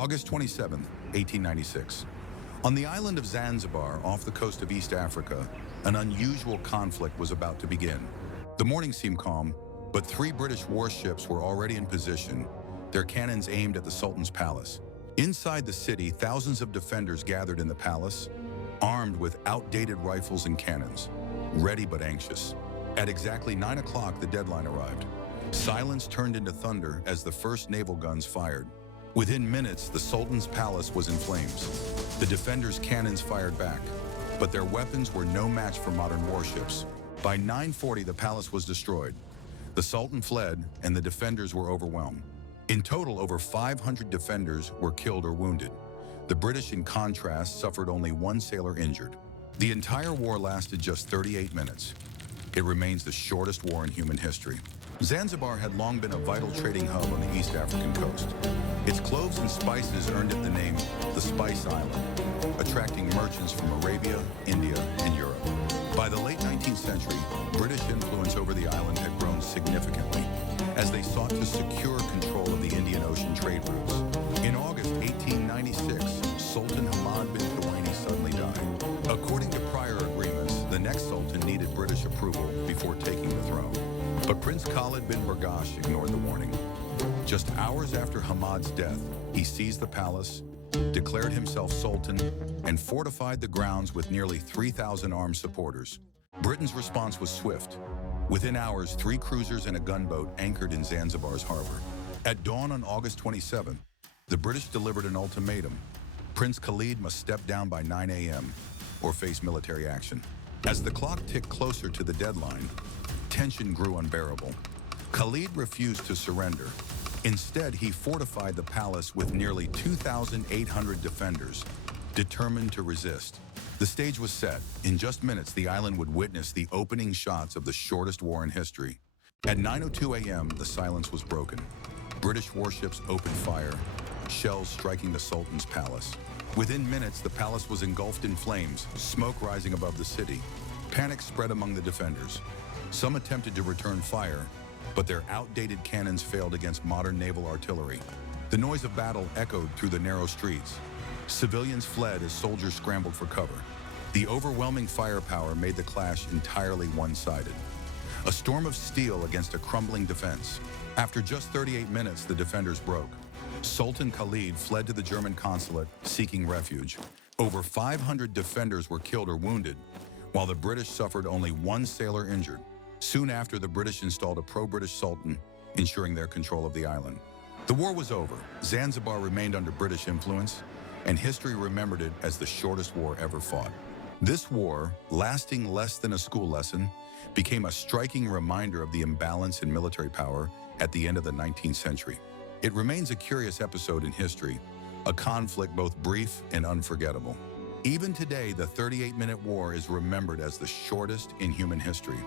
August 27, 1896. On the island of Zanzibar, off the coast of East Africa, an unusual conflict was about to begin. The morning seemed calm, but 3 British warships were already in position, their cannons aimed at the Sultan's palace. Inside the city, thousands of defenders gathered in the palace, armed with outdated rifles and cannons, ready but anxious. At exactly 9 o'clock, the deadline arrived. Silence turned into thunder as the first naval guns fired. Within minutes, the Sultan's palace was in flames. The defenders' cannons fired back, but their weapons were no match for modern warships. By 9:40, the palace was destroyed. The Sultan fled, and the defenders were overwhelmed. In total, over 500 defenders were killed or wounded. The British, in contrast, suffered only 1 sailor injured. The entire war lasted just 38 minutes. It remains the shortest war in human history. Zanzibar had long been a vital trading hub on the East African coast. Its cloves and spices earned it the name the Spice Island, attracting merchants from Arabia, India, and Europe. By the late 19th century, British influence over the island had grown significantly as they sought to secure control of the Indian Ocean trade routes. In August 1896, Sultan Hamad bin Thuwaini suddenly died. According to prior agreements, the next sultan needed British approval before taking the throne. But Prince Khalid bin Barghash ignored the warning. Just hours after Hamad's death, he seized the palace, declared himself sultan, and fortified the grounds with nearly 3,000 armed supporters. Britain's response was swift. Within hours, 3 cruisers and a gunboat anchored in Zanzibar's harbor. At dawn on August 27th, the British delivered an ultimatum. Prince Khalid must step down by 9 a.m. or face military action. As the clock ticked closer to the deadline, tension grew unbearable. Khalid refused to surrender. Instead, he fortified the palace with nearly 2,800 defenders, determined to resist. The stage was set. In just minutes, the island would witness the opening shots of the shortest war in history. At 9:02 a.m., the silence was broken. British warships opened fire, shells striking the Sultan's palace. Within minutes, the palace was engulfed in flames, smoke rising above the city. Panic spread among the defenders. Some attempted to return fire, but their outdated cannons failed against modern naval artillery. The noise of battle echoed through the narrow streets. Civilians fled as soldiers scrambled for cover. The overwhelming firepower made the clash entirely one-sided. A storm of steel against a crumbling defense. After just 38 minutes, the defenders broke. Sultan Khalid fled to the German consulate, seeking refuge. Over 500 defenders were killed or wounded, while the British suffered only 1 sailor injured. Soon after, the British installed a pro-British sultan, ensuring their control of the island. The war was over. Zanzibar remained under British influence, and history remembered it as the shortest war ever fought. This war, lasting less than a school lesson, became a striking reminder of the imbalance in military power at the end of the 19th century. It remains a curious episode in history, a conflict both brief and unforgettable. Even today, the 38-minute war is remembered as the shortest in human history.